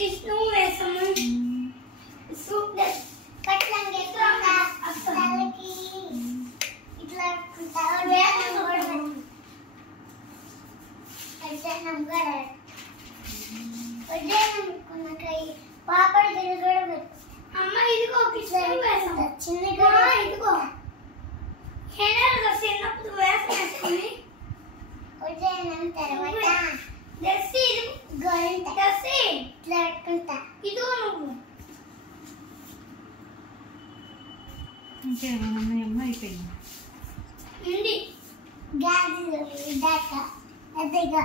किसनु వేసము soup కట్లంగే ఇట్లా అసలకి ఇట్లా వేసము అయితే నంబర్ వడ్డేనం కొనకై పాపడ్ దిల్గడ అమ్మ ఇదిగో కిస్ను వేసము చిన్నగా ఇదిగో హేనర్ చిన్నప్పుడు వేసము వడ్డేనం తర్వాత దసి గంట దసి లట్కుంటా ఇదిగో నువ్వు ఇంకేమన్నా అమ్మ అయిపోయింది ఉంది గాజు ఇదాక అదేగా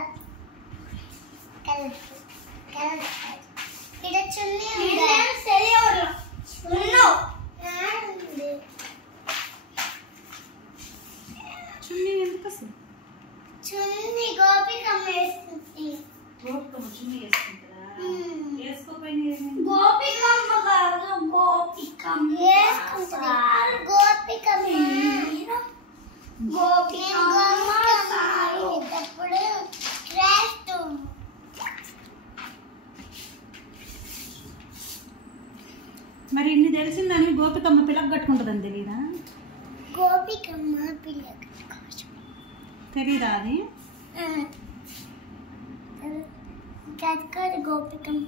కలర్ ఇది చున్నీ ఉంది సరే ఓరు ఉన్నో చున్నీ ఎందుకు అసలు చున్నీ గోపికమ్మ వేస్తుంది గోపికమ్మ చున్నీ వేసుకుంటారా వేసుకోపోయినా గోపికమ్మ కాదు గోపికమ్మ వేసుకుంటారు గోపికమ్మ గోపికమ్మ సాయి ఇప్పుడు క్రాస్ట్ మరి ఇన్ని తెలిసిందని గోపికమ్మ పిల్లకి కట్టుకుంటుందని తెలీదా గోపికమ్మ పిల్లకి తెలీదా అది కట్టుకోదు గోపికమ్మ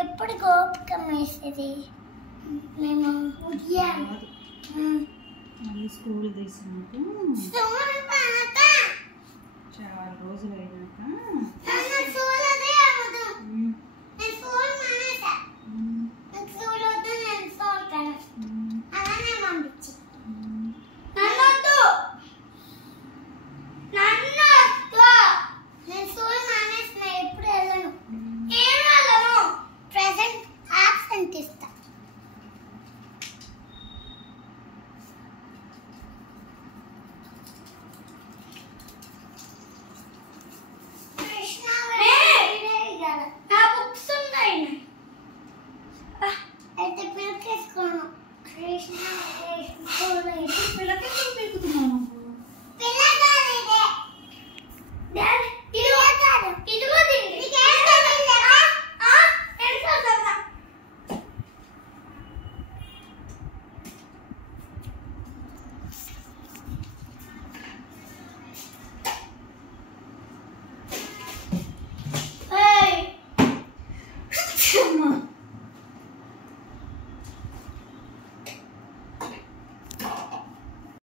ఎప్పుడు గోపికమ్మ వేసేది మేము మళ్ళీ స్కూల్ తీసినాక చాలా రోజులు అయినాక